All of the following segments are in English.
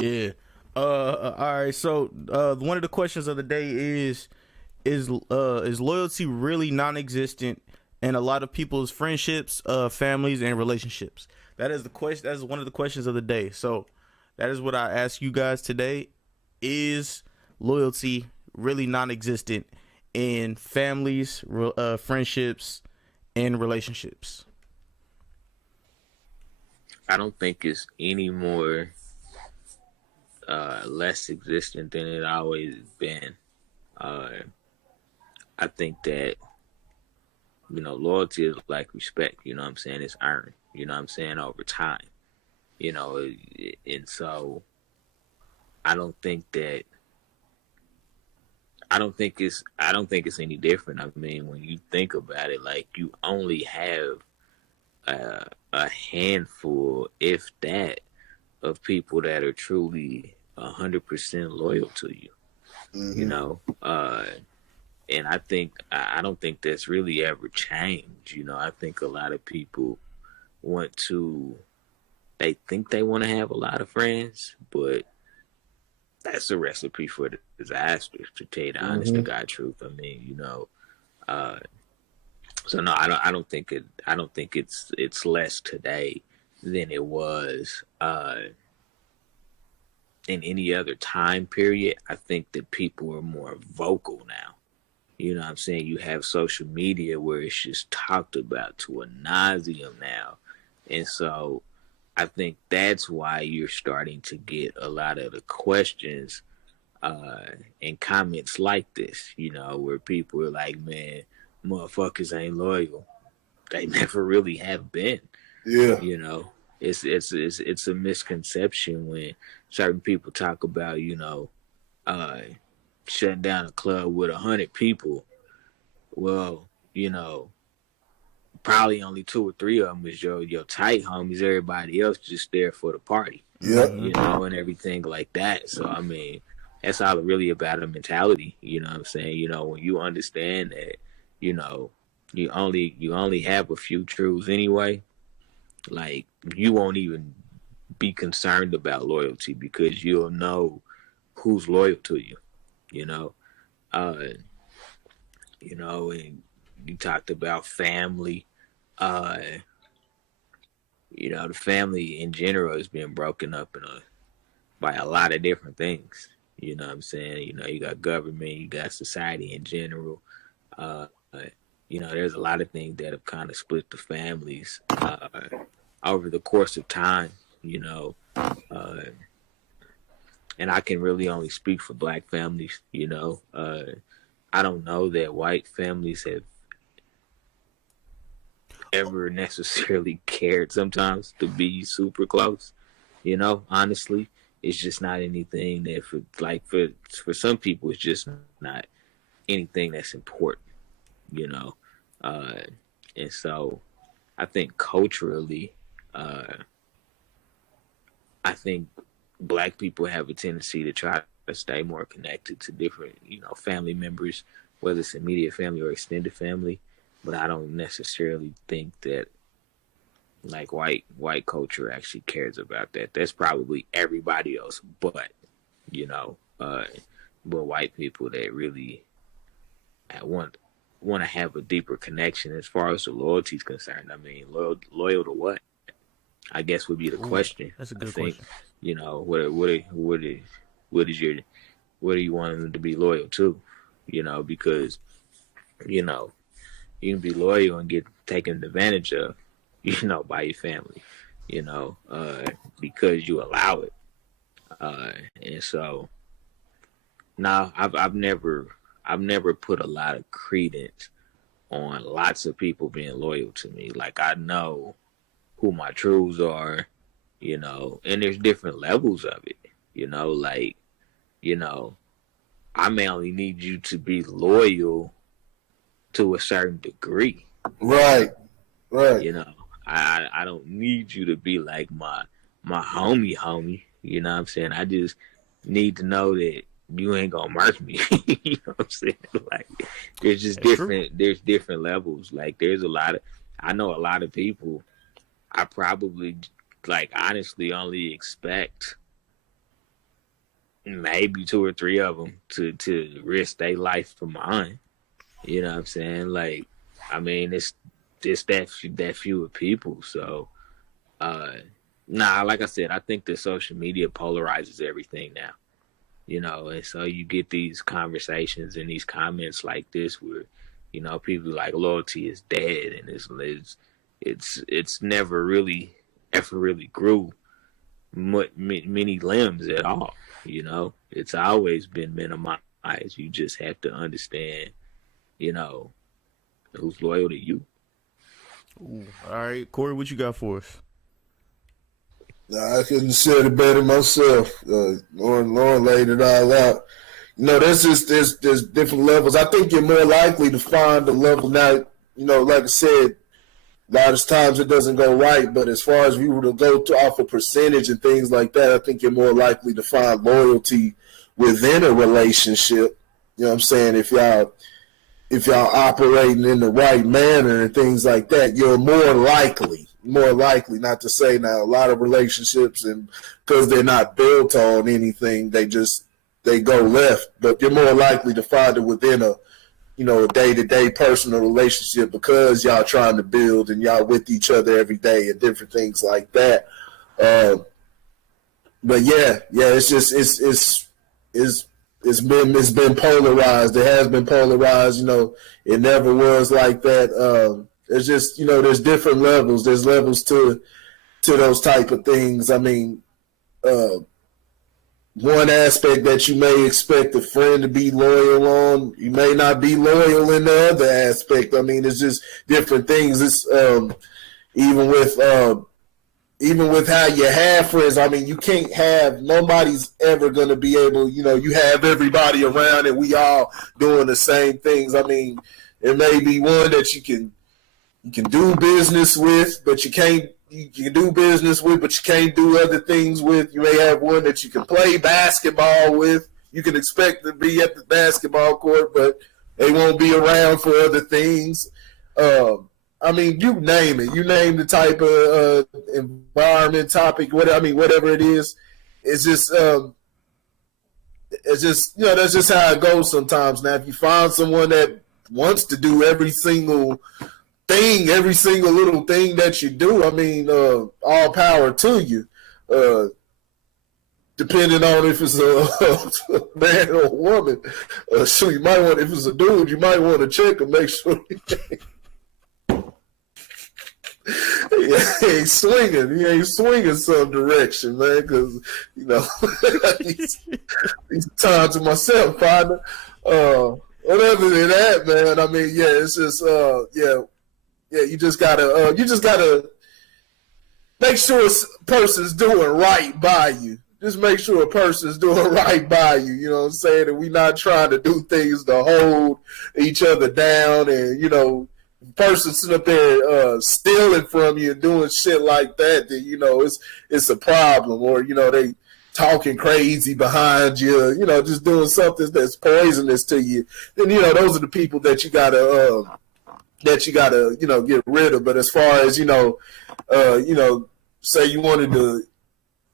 Yeah. All right. So, one of the questions of the day is loyalty really non-existent in a lot of people's friendships, families, and relationships? That is the question. That is one of the questions of the day. So, that is what I ask you guys today: is loyalty really non-existent in families, friendships, and relationships? I don't think it's any more less existent than it always been. Uh, I think that loyalty is like respect. You know what I'm saying? It's earned. You know what I'm saying, over time. You know, and so I don't think that I don't think it's any different. I mean, when you think about it, like, you only have a handful, if that, of people that are truly 100% loyal to you. You Mm-hmm. know, and I don't think that's really ever changed. You know, I think a lot of people want to they think they want to have a lot of friends, but that's a recipe for disaster. To tell you the honest to Mm-hmm. God truth, I mean, uh, so no, I don't think it's less today than it was in any other time period. I think that people are more vocal now. You know what I'm saying? You have social media where it's just talked about to a nauseum now. And so I think that's why you're starting to get a lot of the questions uh, and comments like this, where people are like, man, motherfuckers ain't loyal. They never really have been, Yeah. you know. It's a misconception when certain people talk about, uh, shutting down a club with 100 people. Well, probably only two or three of them is your tight homies. Everybody else just there for the party, Yep. Mm-hmm. and everything like that. So I mean, that's all really about a mentality. You know what I'm saying? When you understand that, you know, you only have a few truths anyway. Like, you won't even be concerned about loyalty because you'll know who's loyal to you. You know, uh, and you talked about family. Uh, the family in general has been broken up by a lot of different things. You know what I'm saying? You got government, you got society in general. Uh, there's a lot of things that have kind of split the families over the course of time. You know, uh, and I can really only speak for black families. I don't know that white families have ever necessarily cared sometimes to be super close. Honestly, it's just not anything that for some people it's just not anything that's important. You know, uh, and so I think culturally, uh, I think black people have a tendency to try to stay more connected to different family members, whether it's immediate family or extended family. But I don't necessarily think that, like, white culture actually cares about that. That's probably everybody else, but you know, uh, but white people that really want to have a deeper connection as far as the loyalty is concerned. I mean, loyal to what? I guess would be the Ooh, question. that's a I good think, question. what is your what do you want them to be loyal to? Because you know you can be loyal and get taken advantage of, by your family, you know, uh, because you allow it. And so, now I've never put a lot of credence on lots of people being loyal to me. Like, I know who my truths are, and there's different levels of it. Like, you know, I may only need you to be loyal to a certain degree. Right. Right. You know, I don't need you to be like my homie. You know what I'm saying? I just need to know that you ain't gonna murk me. You know what I'm saying? Like, That's true. there's different levels. Like, I know a lot of people. I probably, like, honestly only expect maybe two or three of them to risk their life for mine. You know what I'm saying? Like, I mean, it's that fewer people. So, like I said, I think that social media polarizes everything now. You know, and so you get these conversations and these comments like this where, you know, people like loyalty is dead, and it's never really ever really grew many limbs at all. You know, it's always been minimized. You just have to understand, you know, who's loyal to you. Ooh. All right, Corey, what you got for us? Nah, I couldn't have said it better myself. Lauren laid it all out. You know, there's different levels. I think you're more likely to find a level now. You know, like I said, a lot of times it doesn't go right, but as far as we were to go to off a percentage and things like that, I think you're more likely to find loyalty within a relationship. You know what I'm saying? If y'all operating in the right manner and things like that, you're more likely, not to say now a lot of relationships, and because they're not built on anything, they go left, but you're more likely to find it within a day-to-day personal relationship because y'all trying to build and y'all with each other every day and different things like that. But yeah, it's been polarized. It has been polarized. You know, it never was like that. It's just, you know, there's different levels. There's levels to those type of things. I mean, one aspect that you may expect a friend to be loyal on, you may not be loyal in the other aspect. I mean, it's just different things. It's even with how you have friends. I mean, you can't have, nobody's ever going to be able, you know, you have everybody around and we all doing the same things. I mean, there may be one that you can do business with, but you can do business with, but you can't do other things with. You may have one that you can play basketball with. You can expect to be at the basketball court, but they won't be around for other things. I mean, you name it. You name the type of environment, topic, whatever it is. It's just, you know, that's just how it goes sometimes. Now, if you find someone that wants to do every single little thing that you do, I mean, all power to you. Depending on if it's a man or a woman. So you might want, if it's a dude, you might want to check and make sure he ain't swinging some direction, man, because, you know, these times to myself, partner. But other than that, man, I mean, yeah, it's just, you just gotta make sure a person's doing right by you. Just make sure a person's doing right by you. You know what I'm saying? And we not trying to do things to hold each other down, and, you know, person sitting up there stealing from you and doing shit like that, then, you know, it's a problem. Or, you know, they talking crazy behind you, you know, just doing something that's poisonous to you. Then, you know, those are the people that you gotta you know, get rid of. But as far as, you know, say you wanted to,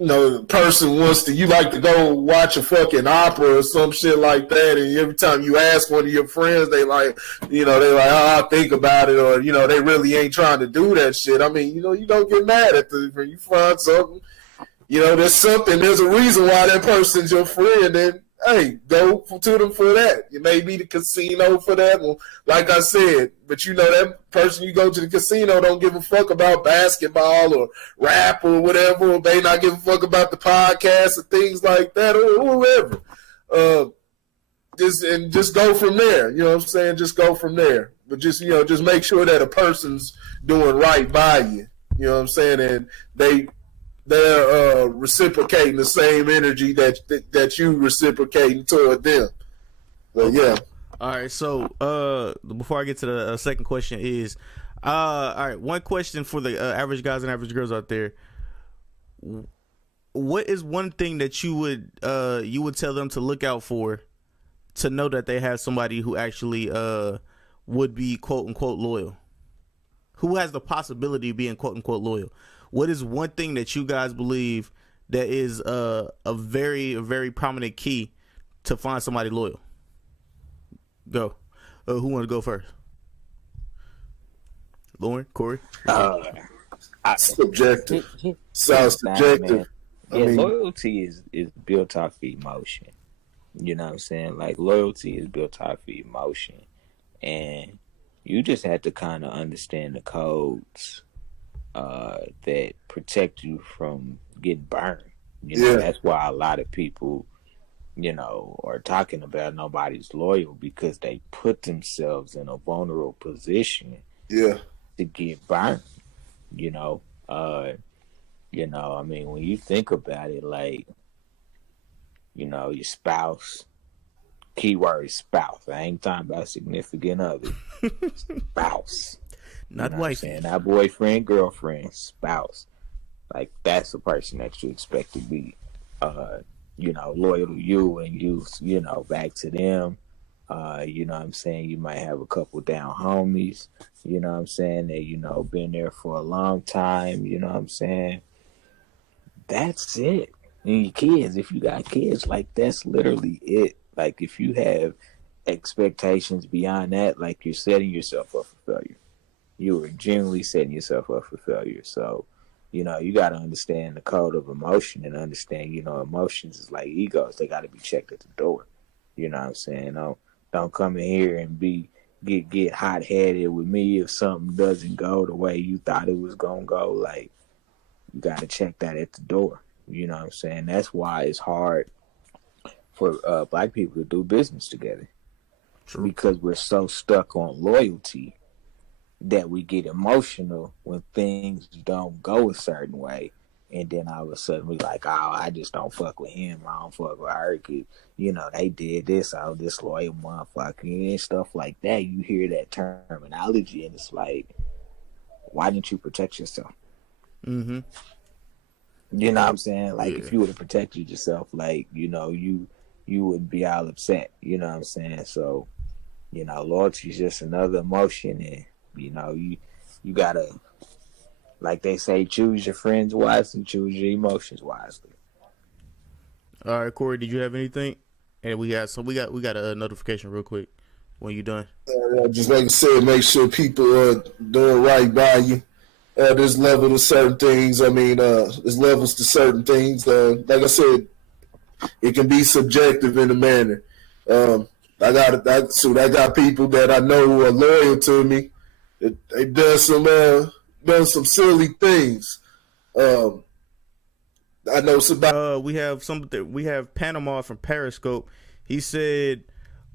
you know, the person wants to, you like to go watch a fucking opera or some shit like that, and every time you ask one of your friends, they like, oh, I'll think about it, or, you know, they really ain't trying to do that shit. I mean, you know, you don't get mad at when you find something, you know, there's a reason why that person's your friend, and hey, go to them for that. It may be the casino for that. Well, like I said, but you know, that person you go to the casino don't give a fuck about basketball or rap or whatever. Or they not give a fuck about the podcast or things like that, or whoever. Just go from there. You know what I'm saying? Just go from there. But just, you know, just make sure that a person's doing right by you. You know what I'm saying? And they're reciprocating the same energy that you reciprocating toward them. But yeah. All right. So before I get to the second question is, all right, one question for the average guys and average girls out there. What is one thing that you would tell them to look out for to know that they have somebody who actually would be quote unquote loyal, who has the possibility of being quote unquote loyal? What is one thing that you guys believe that is a very prominent key to find somebody loyal? Go. Who want to go first? Lauren, Corey? Subjective. Sounds subjective. Yeah, loyalty is built off of emotion. You know what I'm saying? Like, loyalty is built off of emotion. And you just have to kind of understand the codes that protect you from getting burned. You know, that's why a lot of people, you know, are talking about nobody's loyal, because they put themselves in a vulnerable position to get burned. You know, I mean, when you think about it, like, you know, your spouse, keyword spouse. I ain't talking about significant other. Spouse. Not wife. Not boyfriend, girlfriend, spouse. Like, that's the person that you expect to be, you know, loyal to you, and you know, back to them. You know what I'm saying? You might have a couple down homies, you know what I'm saying, that, you know, been there for a long time, you know what I'm saying? That's it. And your kids, if you got kids, like, that's literally it. Like, if you have expectations beyond that, like, you're setting yourself up for failure. You are genuinely setting yourself up for failure. So, you know, you got to understand the code of emotion and understand, you know, emotions is like egos. They got to be checked at the door. You know what I'm saying? Don't come in here and get hot-headed with me if something doesn't go the way you thought it was going to go. Like, you got to check that at the door. You know what I'm saying? That's why it's hard for Black people to do business together. True. Because we're so stuck on loyalty that we get emotional when things don't go a certain way. And then all of a sudden we like, oh, I just don't fuck with him. I don't fuck with her. 'Cause, you know, they did this, all this loyal motherfucker and stuff like that. You hear that terminology and it's like, why didn't you protect yourself? Mm-hmm. You know what I'm saying? Like, if you would have protected yourself, like, you know, you wouldn't be all upset. You know what I'm saying? So, you know, loyalty is just another emotion, and, you know, you gotta, like they say, choose your friends wisely, choose your emotions wisely. All right, Corey, did you have anything? And we got a notification real quick when you're done. Just like I said, make sure people are doing right by you. There's level to certain things. I mean, there's levels to certain things. Like I said, it can be subjective in a manner. I got people that I know who are loyal to me. They done some silly things. I know somebody. We have Panama from Periscope. He said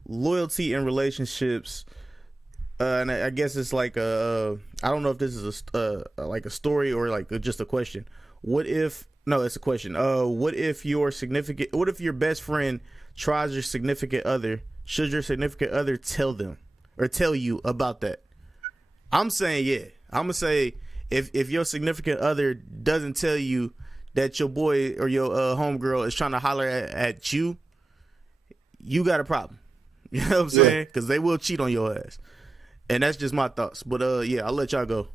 loyalty in relationships. And I guess it's like I don't know if this is like a story or like just a question. It's a question. What if your best friend tries your significant other? Should your significant other tell them or tell you about that? I'm saying, yeah. I'm gonna say if your significant other doesn't tell you that your boy or your homegirl is trying to holler at you, you got a problem. You know what I'm saying? Because they will cheat on your ass. And that's just my thoughts. But I'll let y'all go.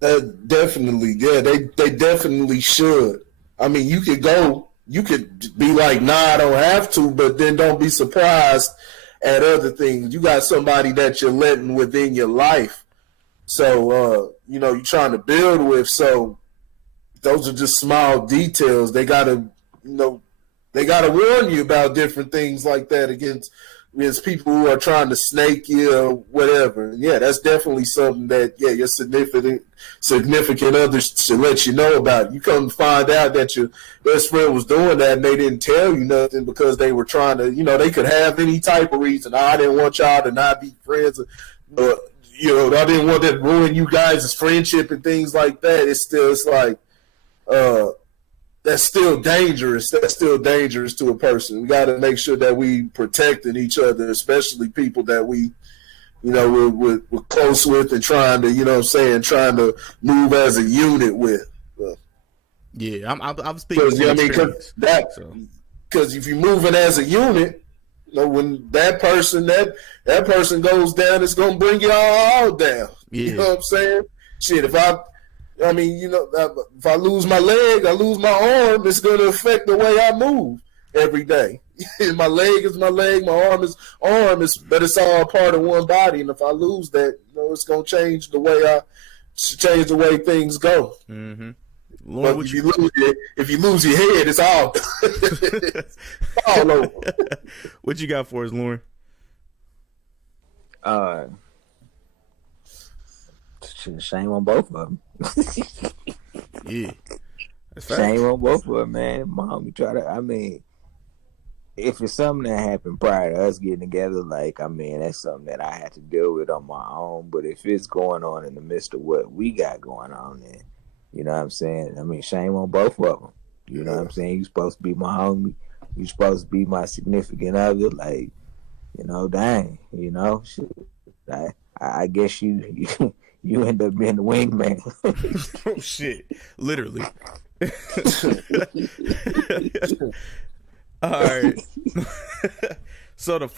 Definitely, yeah, they definitely should. I mean, you could be like, nah, I don't have to, but then don't be surprised at other things. You got somebody that you're letting within your life. So, you know, you're trying to build with. So those are just small details. They gotta warn you about different things like that against people who are trying to snake you or whatever. Yeah, that's definitely something that, your significant others should let you know about. You come to find out that your best friend was doing that and they didn't tell you nothing because they were trying to, you know, they could have any type of reason. I didn't want y'all to not be friends. But, you know, I didn't want that to ruin you guys' friendship and things like that. It's like, that's still dangerous. That's still dangerous to a person. We got to make sure that we protecting each other, especially people that we, you know, we're close with and trying to, you know what I'm saying, trying to move as a unit with. Yeah, I'm speaking from experience. Because if you're moving as a unit, you know, when that person goes down, it's gonna bring you all down. Yeah. You know what I'm saying? Shit, if I mean, you know, if I lose my leg, I lose my arm, it's going to affect the way I move every day. My leg is my leg, my arm is arm, but it's all part of one body. And if I lose that, you know, it's going to change the way things go. Mm-hmm. But if you lose your head, it's all, it's all over. What you got for us, Lauren? Shame on both of them. Yeah. Shame on both of them, man. Mom, I mean, if it's something that happened prior to us getting together, like, I mean, that's something that I had to deal with on my own. But if it's going on in the midst of what we got going on, then, you know what I'm saying? I mean, shame on both of them. You know what I'm saying? You supposed to be my homie. You supposed to be my significant other. Like, you know, dang, you know, shit. I guess you end up being the wingman. Oh, shit. Literally. All right. So the